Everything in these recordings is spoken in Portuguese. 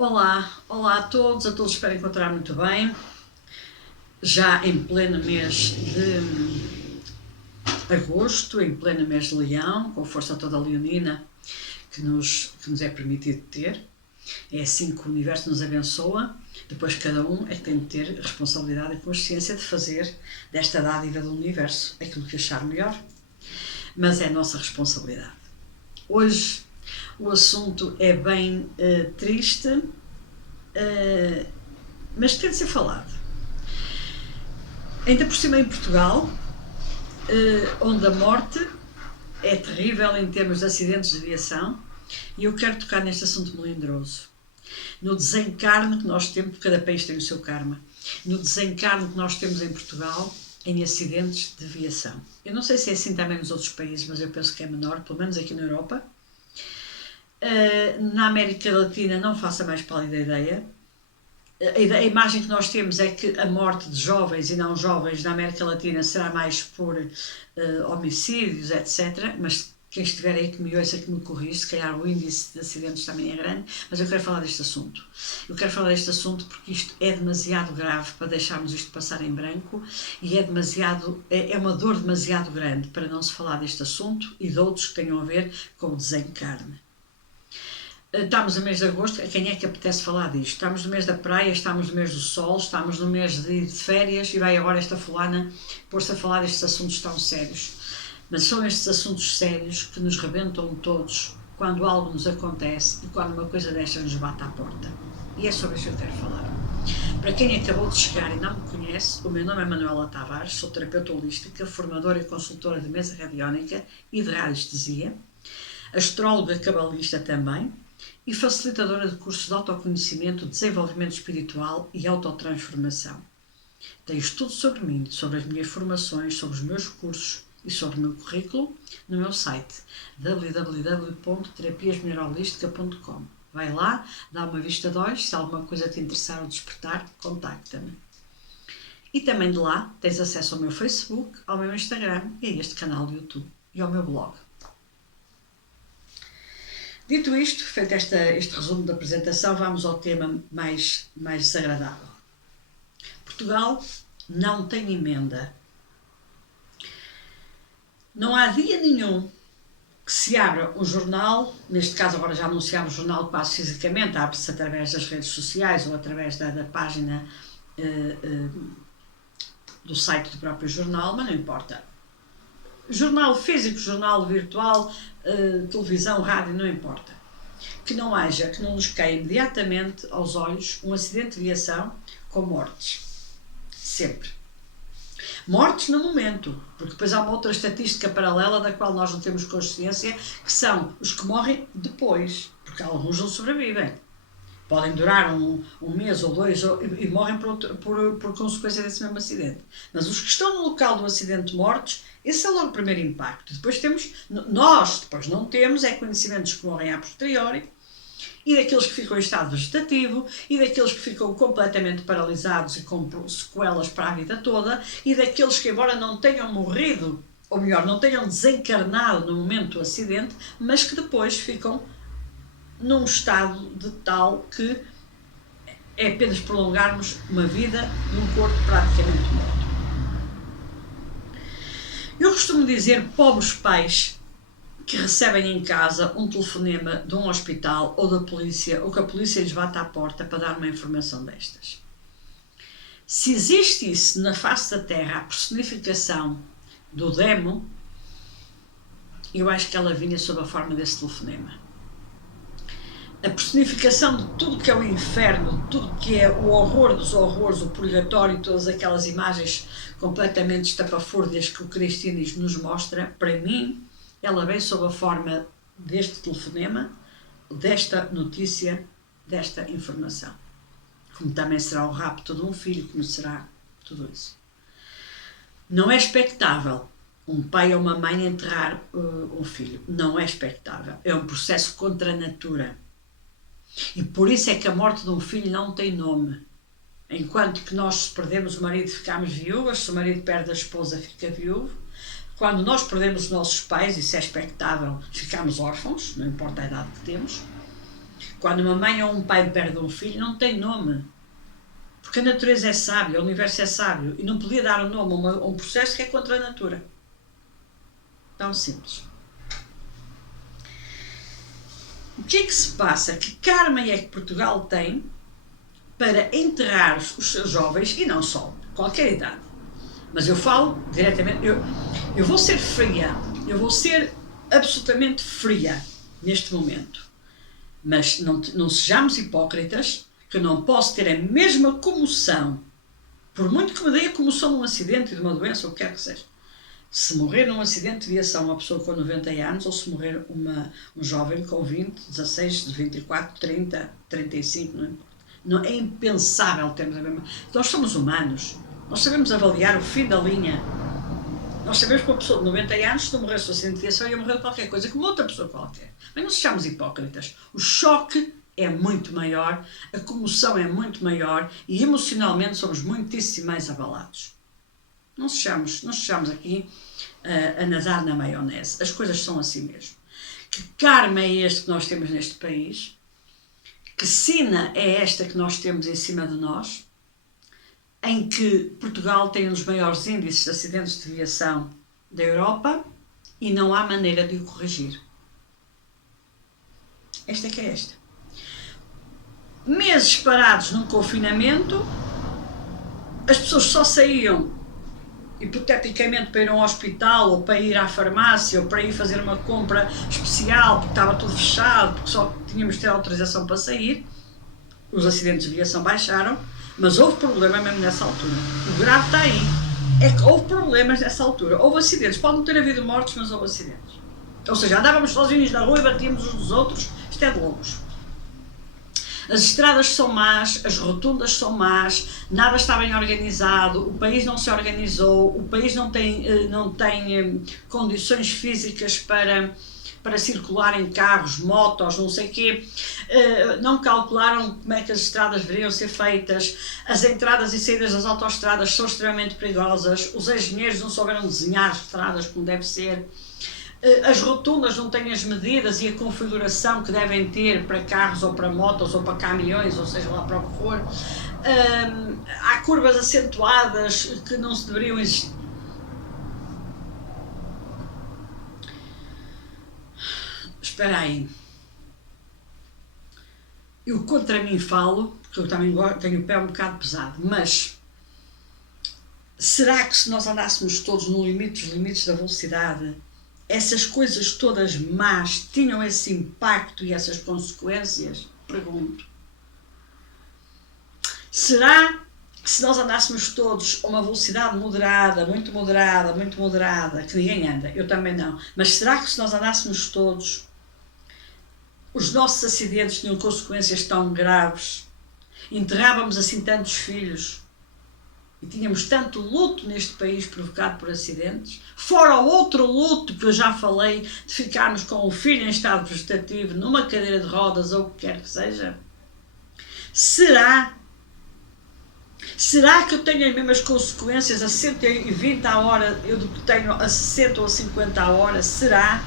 Olá a todos espero encontrar muito bem, já em pleno mês de agosto, em pleno mês de Leão, com a força toda leonina que nos é permitido ter. É assim que o universo nos abençoa, depois cada um é que tem de ter responsabilidade e consciência de fazer desta dádiva do universo aquilo que achar melhor, mas é a nossa responsabilidade. Hoje o assunto é bem triste, mas tem de ser falado. Ainda por cima em Portugal, onde a morte é terrível em termos de acidentes de aviação, e eu quero tocar neste assunto melindroso. No desencarne que nós temos, porque cada país tem o seu karma, no desencarne que nós temos em Portugal em acidentes de aviação. Eu não sei se é assim também nos outros países, mas eu penso que é menor, pelo menos aqui na Europa. Na América Latina não faço a mais pálida ideia. A imagem que nós temos é que a morte de jovens e não jovens na América Latina será mais por homicídios, etc. Mas quem estiver aí que me ouça, que me corrija, se calhar o índice de acidentes também é grande, mas eu quero falar deste assunto. Eu quero falar deste assunto porque isto é demasiado grave para deixarmos isto passar em branco e é uma dor demasiado grande para não se falar deste assunto e de outros que tenham a ver com o desencarne. Estamos no mês de agosto, a quem é que apetece falar disto? Estamos no mês da praia, estamos no mês do sol, estamos no mês de férias e vai agora esta fulana pôr-se a falar destes assuntos tão sérios. Mas são estes assuntos sérios que nos rebentam todos quando algo nos acontece e quando uma coisa destas nos bate à porta. E é sobre isso que eu quero falar. Para quem acabou de chegar e não me conhece, o meu nome é Manuela Tavares, sou terapeuta holística, formadora e consultora de mesa radiónica e de radiestesia, astróloga cabalista também, e facilitadora de cursos de autoconhecimento, desenvolvimento espiritual e autotransformação. Tens tudo sobre mim, sobre as minhas formações, sobre os meus cursos e sobre o meu currículo no meu site www.terapiasmineralholística.com. Vai lá, dá uma vista de olhos, se alguma coisa te interessar ou despertar, contacta-me. E também de lá tens acesso ao meu Facebook, ao meu Instagram e a este canal do YouTube e ao meu blog. Dito isto, feito este resumo da apresentação, vamos ao tema mais desagradável. Portugal não tem emenda. Não há dia nenhum que se abra um jornal, neste caso agora já anunciámos o jornal quase fisicamente, abre-se através das redes sociais ou através da página do site do próprio jornal, mas não importa. Jornal físico, jornal virtual, televisão, rádio, não importa. Que não nos caia imediatamente aos olhos um acidente de aviação com mortes. Sempre. Mortes no momento, porque depois há uma outra estatística paralela da qual nós não temos consciência, que são os que morrem depois, porque alguns não sobrevivem. Podem durar um mês ou dois e morrem por consequência desse mesmo acidente. Mas os que estão no local do acidente mortos, esse é logo o primeiro impacto. Depois não temos conhecimentos que morrem a posteriori, e daqueles que ficam em estado vegetativo, e daqueles que ficam completamente paralisados e com sequelas para a vida toda, e daqueles que, embora não tenham morrido, ou melhor, não tenham desencarnado no momento do acidente, mas que depois ficam num estado de tal que é apenas prolongarmos uma vida num corpo praticamente morto. Eu costumo dizer, pobres pais que recebem em casa um telefonema de um hospital ou da polícia, ou que a polícia lhes bate à porta para dar uma informação destas. Se existisse na face da Terra a personificação do demo, eu acho que ela vinha sob a forma desse telefonema. A personificação de tudo que é o inferno, de tudo que é o horror dos horrores, o purgatório, todas aquelas imagens completamente estapafúrdias que o cristianismo nos mostra, para mim, ela vem sob a forma deste telefonema, desta notícia, desta informação. Como também será o rapto de um filho, como será tudo isso. Não é expectável um pai ou uma mãe enterrar um filho. Não é expectável. É um processo contra a natura. E por isso é que a morte de um filho não tem nome. Enquanto que nós, se perdemos o marido, ficamos viúvas, se o marido perde a esposa, fica viúvo. Quando nós perdemos os nossos pais, isso é expectável, ficamos órfãos, não importa a idade que temos. Quando uma mãe ou um pai perde um filho, não tem nome. Porque a natureza é sábia, o universo é sábio. E não podia dar um nome a um processo que é contra a natura. Tão simples. O que é que se passa? Que karma é que Portugal tem para enterrar os seus jovens, e não só, qualquer idade? Mas eu falo diretamente, eu vou ser fria, eu vou ser absolutamente fria neste momento. Mas não sejamos hipócritas, que eu não posso ter a mesma comoção, por muito que me dê a comoção de um acidente, de uma doença, ou o que quer que seja. Se morrer num acidente de viação uma pessoa com 90 anos, ou se morrer um jovem com 20, 16, 24, 30, 35, não importa. Não, é impensável termos a mesma... Nós somos humanos, nós sabemos avaliar o fim da linha. Nós sabemos que uma pessoa de 90 anos, se não morresse num acidente de viação, ia morrer de qualquer coisa, como outra pessoa qualquer. Mas não sejamos hipócritas. O choque é muito maior, a comoção é muito maior e emocionalmente somos muitíssimo mais abalados. Não sejamos aqui a nadar na maionese. As coisas são assim mesmo. Que karma é este que nós temos neste país? Que sina é esta que nós temos em cima de nós? Em que Portugal tem um dos maiores índices de acidentes de viação da Europa e não há maneira de o corrigir. Esta é que é esta. Meses parados num confinamento, as pessoas só saíam hipoteticamente para ir a um hospital ou para ir à farmácia ou para ir fazer uma compra especial porque estava tudo fechado, porque só tínhamos de ter autorização para sair. Os acidentes de viação baixaram, mas houve problema mesmo nessa altura. O grave está aí, é que houve problemas nessa altura. Houve acidentes, pode não ter havido mortes, mas houve acidentes. Ou seja, andávamos sozinhos na rua e batíamos uns dos outros, isto é de loucos. As estradas são más, as rotundas são más, nada está bem organizado, o país não se organizou, o país não tem condições físicas para circular em carros, motos, não sei o quê, não calcularam como é que as estradas deveriam ser feitas, as entradas e saídas das autoestradas são extremamente perigosas, os engenheiros não souberam desenhar as estradas como deve ser, as rotundas não têm as medidas e a configuração que devem ter para carros ou para motos ou para caminhões, ou seja lá para o que for, há curvas acentuadas que não se deveriam existir. Espera aí, eu contra mim falo, porque eu também tenho o pé um bocado pesado, mas será que se nós andássemos todos no limite dos limites da velocidade, essas coisas todas más tinham esse impacto e essas consequências? Pergunto. Será que se nós andássemos todos a uma velocidade moderada, muito moderada, muito moderada, que ninguém anda, eu também não, mas será que se nós andássemos todos, os nossos acidentes tinham consequências tão graves? Enterrávamos assim tantos filhos? E tínhamos tanto luto neste país provocado por acidentes, fora o outro luto que eu já falei, de ficarmos com o filho em estado vegetativo, numa cadeira de rodas ou o que quer que seja? Será que eu tenho as mesmas consequências a 120 a hora do que tenho a 60 ou a 50 a hora? Será?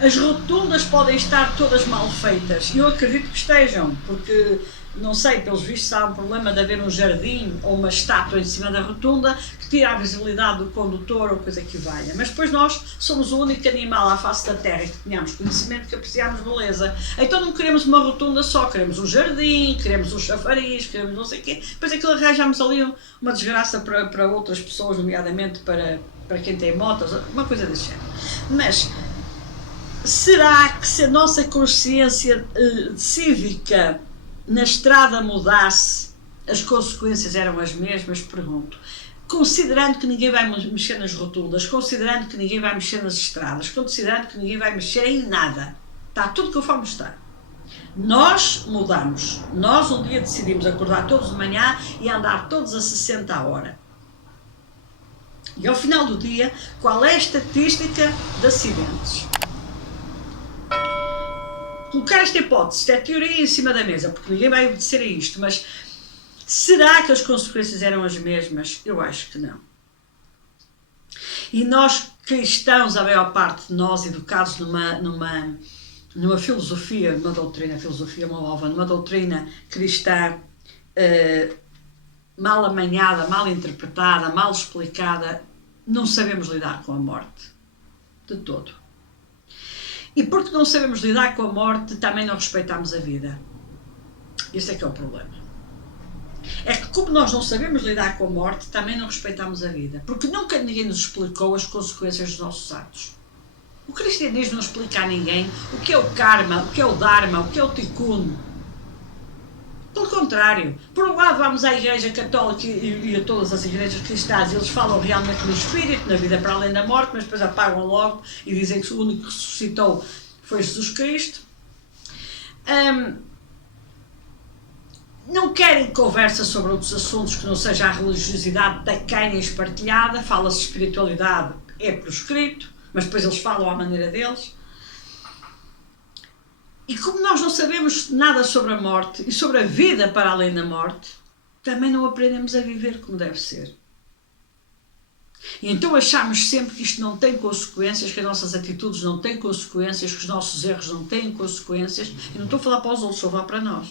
As rotundas podem estar todas mal feitas, e eu acredito que estejam, porque não sei, pelos vistos há um problema de haver um jardim ou uma estátua em cima da rotunda que tira a visibilidade do condutor ou coisa que valha. Mas depois nós somos o único animal à face da terra que tenhamos conhecimento, que apreciamos beleza. Então não queremos uma rotunda só, queremos um jardim, queremos um chafariz, queremos não sei o quê. Depois aquilo arranjamos ali uma desgraça para outras pessoas, nomeadamente para quem tem motos, uma coisa desse género. Mas será que se a nossa consciência cívica na estrada mudasse, as consequências eram as mesmas? Pergunto. Considerando que ninguém vai mexer nas rotundas, considerando que ninguém vai mexer nas estradas, considerando que ninguém vai mexer em nada, está tudo conforme está. Nós mudamos. Nós um dia decidimos acordar todos de manhã e andar todos a 60 a hora. E ao final do dia, qual é a estatística de acidentes? Colocar esta hipótese, esta teoria em cima da mesa, porque ninguém vai obedecer a isto, mas será que as consequências eram as mesmas? Eu acho que não. E nós cristãos, a maior parte de nós, educados numa filosofia, numa doutrina, filosofia malova, numa doutrina cristã mal amanhada, mal interpretada, mal explicada, não sabemos lidar com a morte. De todo. E porque não sabemos lidar com a morte, também não respeitamos a vida. Esse é que é o problema. É que como nós não sabemos lidar com a morte, também não respeitamos a vida. Porque nunca ninguém nos explicou as consequências dos nossos atos. O cristianismo não explica a ninguém o que é o karma, o que é o dharma, o que é o tikkun. Pelo contrário, por um lado vamos à Igreja Católica e a todas as igrejas cristãs, eles falam realmente no Espírito, na vida para além da morte, mas depois apagam logo e dizem que o único que ressuscitou foi Jesus Cristo. Não querem conversa sobre outros assuntos que não seja a religiosidade tacanha e espartilhada, fala-se de espiritualidade, é proscrito, mas depois eles falam à maneira deles. E como nós não sabemos nada sobre a morte e sobre a vida para além da morte, também não aprendemos a viver como deve ser. E então achamos sempre que isto não tem consequências, que as nossas atitudes não têm consequências, que os nossos erros não têm consequências. E não estou a falar para os outros, estou a falar para nós.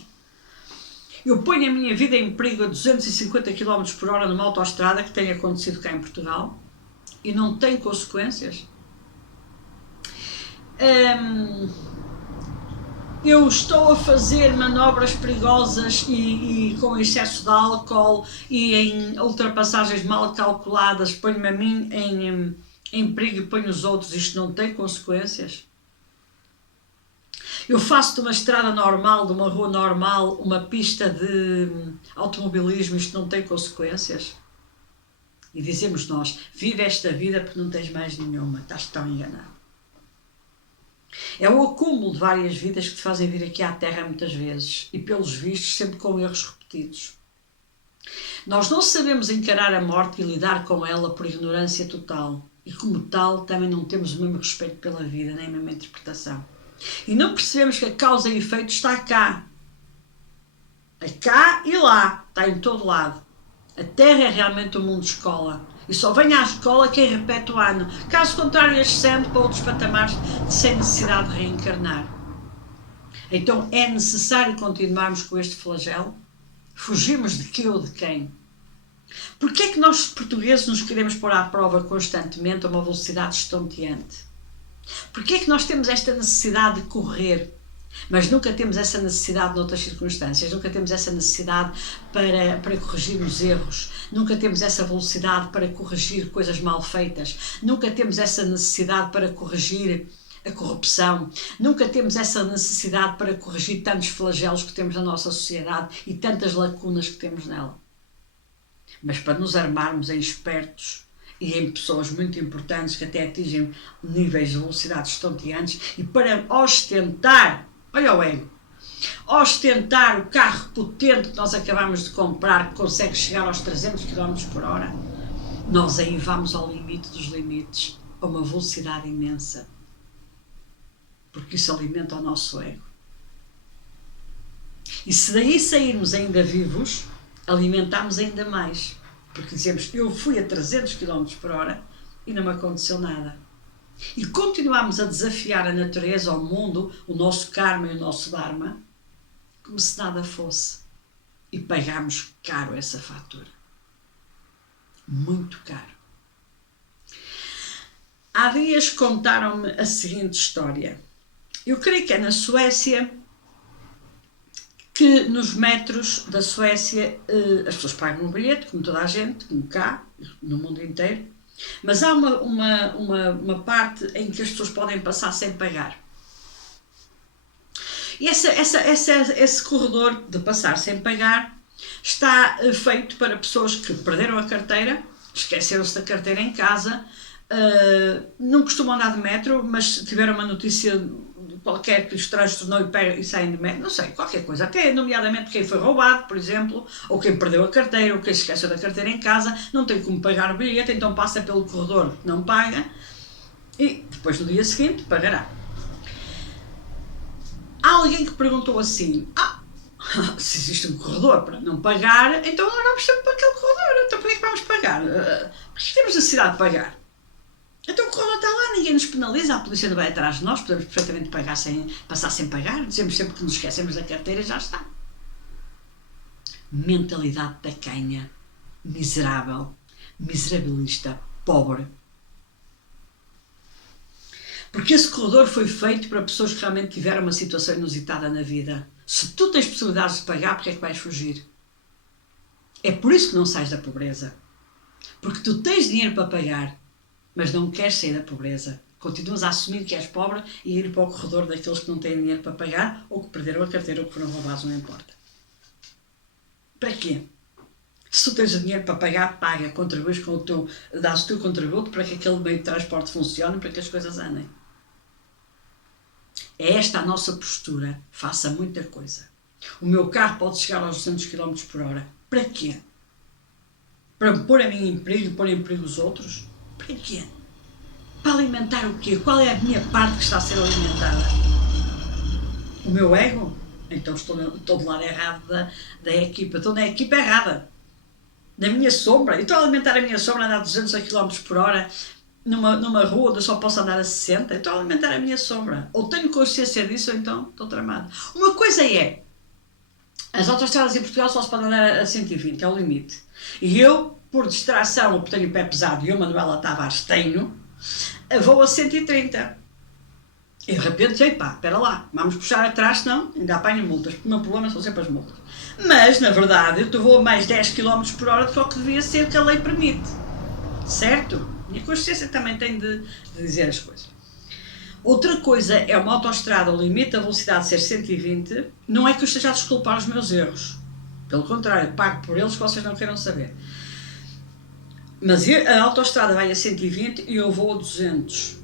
Eu ponho a minha vida em perigo a 250 km por hora numa autoestrada, que tem acontecido cá em Portugal, e não tem consequências. Eu estou a fazer manobras perigosas e com excesso de álcool e em ultrapassagens mal calculadas, ponho-me a mim em perigo e ponho os outros, isto não tem consequências. Eu faço de uma estrada normal, de uma rua normal, uma pista de automobilismo, isto não tem consequências. E dizemos nós, vive esta vida porque não tens mais nenhuma, estás tão enganado. É o acúmulo de várias vidas que te fazem vir aqui à Terra muitas vezes e, pelos vistos, sempre com erros repetidos. Nós não sabemos encarar a morte e lidar com ela por ignorância total e, como tal, também não temos o mesmo respeito pela vida, nem a mesma interpretação. E não percebemos que a causa e efeito está cá. É cá e lá, está em todo lado. A Terra é realmente um mundo de escola. E só vem à escola quem repete o ano. Caso contrário, ascende para outros patamares sem necessidade de reencarnar. Então é necessário continuarmos com este flagelo? Fugimos de quê ou de quem? Porquê é que nós, portugueses, nos queremos pôr à prova constantemente a uma velocidade estonteante? Porquê é que nós temos esta necessidade de correr, mas nunca temos essa necessidade noutras circunstâncias, nunca temos essa necessidade para corrigirmos erros, nunca temos essa velocidade para corrigir coisas mal feitas, nunca temos essa necessidade para corrigir a corrupção, nunca temos essa necessidade para corrigir tantos flagelos que temos na nossa sociedade e tantas lacunas que temos nela. Mas para nos armarmos em espertos e em pessoas muito importantes que até atingem níveis de velocidade estonteantes e para ostentar, olha o ego, ostentar o carro potente que nós acabamos de comprar, que consegue chegar aos 300 km por hora, nós aí vamos ao limite dos limites, a uma velocidade imensa, porque isso alimenta o nosso ego. E se daí sairmos ainda vivos, alimentamos ainda mais, porque dizemos, eu fui a 300 km por hora e não me aconteceu nada. E continuamos a desafiar a natureza, o mundo, o nosso karma e o nosso dharma, como se nada fosse. E pagamos caro essa fatura. Muito caro. Há dias contaram-me a seguinte história. Eu creio que é na Suécia, que nos metros da Suécia as pessoas pagam um bilhete, como toda a gente, como cá, no mundo inteiro, mas há uma parte em que as pessoas podem passar sem pagar. E esse corredor de passar sem pagar está feito para pessoas que perderam a carteira, esqueceram-se da carteira em casa, não costumam andar de metro, mas tiveram uma notícia qualquer que os transtornou e saem de metro, não sei, qualquer coisa, até nomeadamente quem foi roubado, por exemplo, ou quem perdeu a carteira, ou quem se esqueceu da carteira em casa, não tem como pagar o bilhete, então passa pelo corredor, não paga, e depois no dia seguinte pagará. Há alguém que perguntou assim, se existe um corredor para não pagar, então nós vamos sempre para aquele corredor, então por que vamos pagar? Porque temos necessidade de pagar. Então o corredor está lá, ninguém nos penaliza, a polícia não vai atrás de nós, podemos perfeitamente passar sem pagar, dizemos sempre que nos esquecemos da carteira e já está. Mentalidade tacanha, miserável, miserabilista, pobre. Porque esse corredor foi feito para pessoas que realmente tiveram uma situação inusitada na vida. Se tu tens possibilidades de pagar, porque é que vais fugir? É por isso que não sais da pobreza. Porque tu tens dinheiro para pagar, mas não queres sair da pobreza. Continuas a assumir que és pobre e ir para o corredor daqueles que não têm dinheiro para pagar, ou que perderam a carteira, ou que foram roubados, não importa. Para quê? Se tu tens dinheiro para pagar, paga, contribuis com dás o teu contributo para que aquele meio de transporte funcione, para que as coisas andem. É esta a nossa postura. Faça muita coisa. O meu carro pode chegar aos 200 km por hora. Para quê? Para me pôr a mim em perigo e pôr em perigo os outros? Para quê? Para alimentar o quê? Qual é a minha parte que está a ser alimentada? O meu ego? Então estou do lado errado da equipa. Estou na equipa errada. Na minha sombra. Estou a alimentar a minha sombra a andar a 200 km por hora numa rua onde eu só posso andar a 60. Estou a alimentar a minha sombra. Ou tenho consciência disso ou então estou tramado. Uma coisa é, as autoestradas em Portugal só se pode andar a 120, é o limite. E eu, por distração, ou por tenho o pé pesado, e eu, Manuela Tavares, tenho, vou a 130. E de repente, espera lá, vamos puxar atrás, senão ainda apanho multas, porque o meu problema são sempre as multas. Mas, na verdade, eu vou a mais 10 km por hora do que devia ser, que a lei permite. Certo? E a consciência também tem de dizer as coisas. Outra coisa é uma autoestrada, o limite da velocidade ser 120, não é que eu esteja a desculpar os meus erros. Pelo contrário, pago por eles que vocês não queiram saber. Mas a autoestrada vai a 120 e eu vou a 200.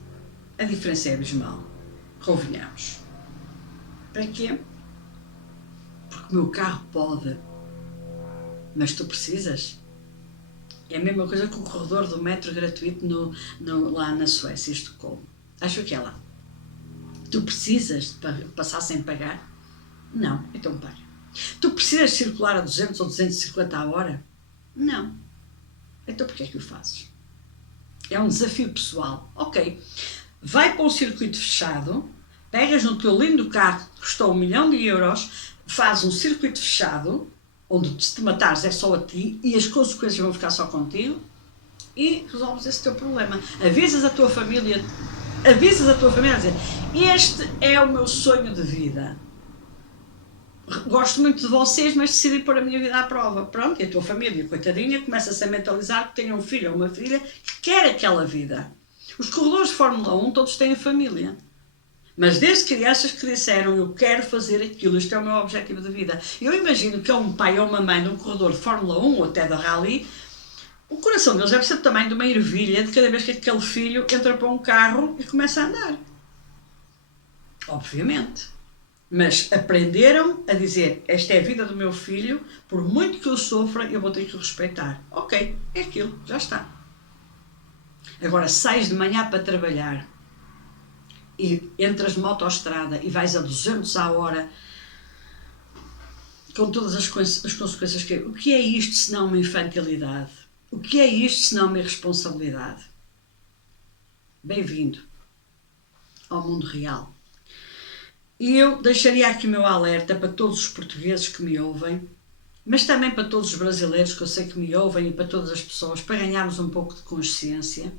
A diferença é abismal. Convenhamos. Para quê? Porque o meu carro pode. Mas tu precisas? É a mesma coisa que o corredor do metro gratuito lá na Suécia, Estocolmo. Acho que é lá. Tu precisas de passar sem pagar? Não, então paga. Tu precisas circular a 200 ou 250 a hora? Não. Então porquê é que o fazes? É um desafio pessoal. Ok. Vai para um circuito fechado, pegas no teu lindo carro que custou 1 milhão de euros, fazes um circuito fechado, onde se te matares é só a ti e as consequências vão ficar só contigo, e resolves esse teu problema. Avisas a tua família a dizer, este é o meu sonho de vida. Gosto muito de vocês, mas decidi pôr a minha vida à prova. Pronto, e a tua família, coitadinha, começa-se a mentalizar que tem um filho ou uma filha que quer aquela vida. Os corredores de Fórmula 1 todos têm família. Mas desde crianças que disseram, eu quero fazer aquilo, este é o meu objetivo de vida. Eu imagino que é um pai ou uma mãe de um corredor de Fórmula 1 ou até da Rally, o coração deles deve ser do tamanho de uma ervilha de cada vez que aquele filho entra para um carro e começa a andar. Obviamente. Mas aprenderam a dizer, esta é a vida do meu filho, por muito que eu sofra, eu vou ter que o respeitar. Ok, é aquilo, já está. Agora, sais de manhã para trabalhar e entras numa autoestrada e vais a 200 à hora, com todas as consequências que... O que é isto senão uma infantilidade? O que é isto senão uma irresponsabilidade? Bem-vindo ao mundo real. E eu deixaria aqui o meu alerta para todos os portugueses que me ouvem, mas também para todos os brasileiros que eu sei que me ouvem e para todas as pessoas, para ganharmos um pouco de consciência,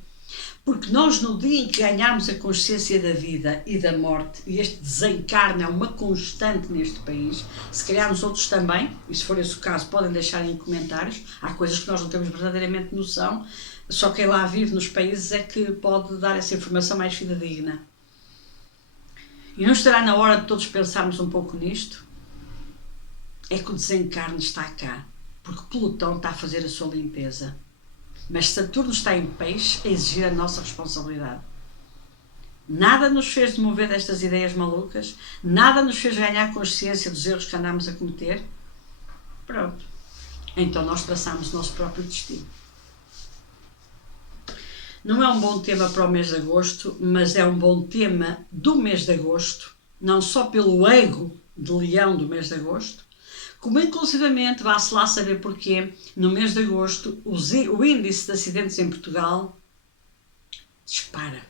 porque nós no dia em que ganharmos a consciência da vida e da morte, e este desencarne é uma constante neste país, se calhar nos outros também, e se for esse o caso podem deixar em comentários, há coisas que nós não temos verdadeiramente noção, só quem lá vive nos países é que pode dar essa informação mais fidedigna. E não estará na hora de todos pensarmos um pouco nisto? É que o desencarne está cá, porque Plutão está a fazer a sua limpeza. Mas Saturno está em peixe a exigir a nossa responsabilidade. Nada nos fez demover destas ideias malucas, nada nos fez ganhar consciência dos erros que andámos a cometer. Pronto. Então nós traçamos o nosso próprio destino. Não é um bom tema para o mês de agosto, mas é um bom tema do mês de agosto, não só pelo ego de leão do mês de agosto, como inclusivamente, vá-se lá saber porquê, no mês de agosto, o índice de acidentes em Portugal dispara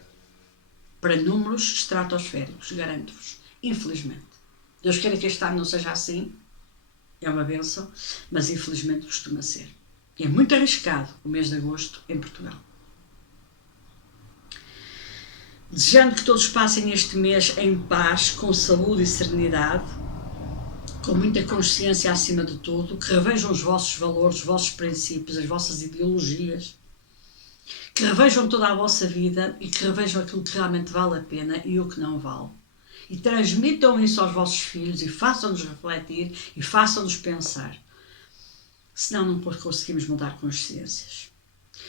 para números estratosféricos, garanto-vos, infelizmente. Deus queira que este ano não seja assim, é uma bênção, mas infelizmente costuma ser. É muito arriscado o mês de agosto em Portugal. Desejando que todos passem este mês em paz, com saúde e serenidade, com muita consciência acima de tudo, que revejam os vossos valores, os vossos princípios, as vossas ideologias, que revejam toda a vossa vida e que revejam aquilo que realmente vale a pena e o que não vale. E transmitam isso aos vossos filhos e façam-nos refletir e façam-nos pensar. Senão não conseguimos mudar consciências.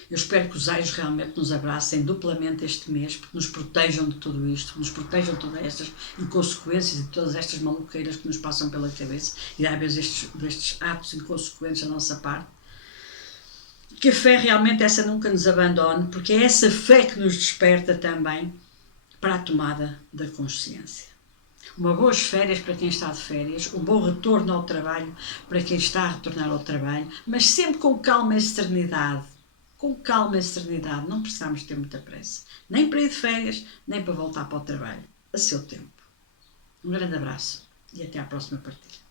Eu espero que os anjos realmente nos abracem duplamente este mês, porque nos protejam de tudo isto, nos protejam de todas estas inconsequências e de todas estas maluqueiras que nos passam pela cabeça e às vezes destes atos inconsequentes da nossa parte. Que a fé realmente essa nunca nos abandone, porque é essa fé que nos desperta também para a tomada da consciência. Uma boas férias para quem está de férias, um bom retorno ao trabalho para quem está a retornar ao trabalho, mas sempre com calma e serenidade. Com calma e serenidade, não precisamos ter muita pressa, nem para ir de férias, nem para voltar para o trabalho, a seu tempo. Um grande abraço e até à próxima partilha.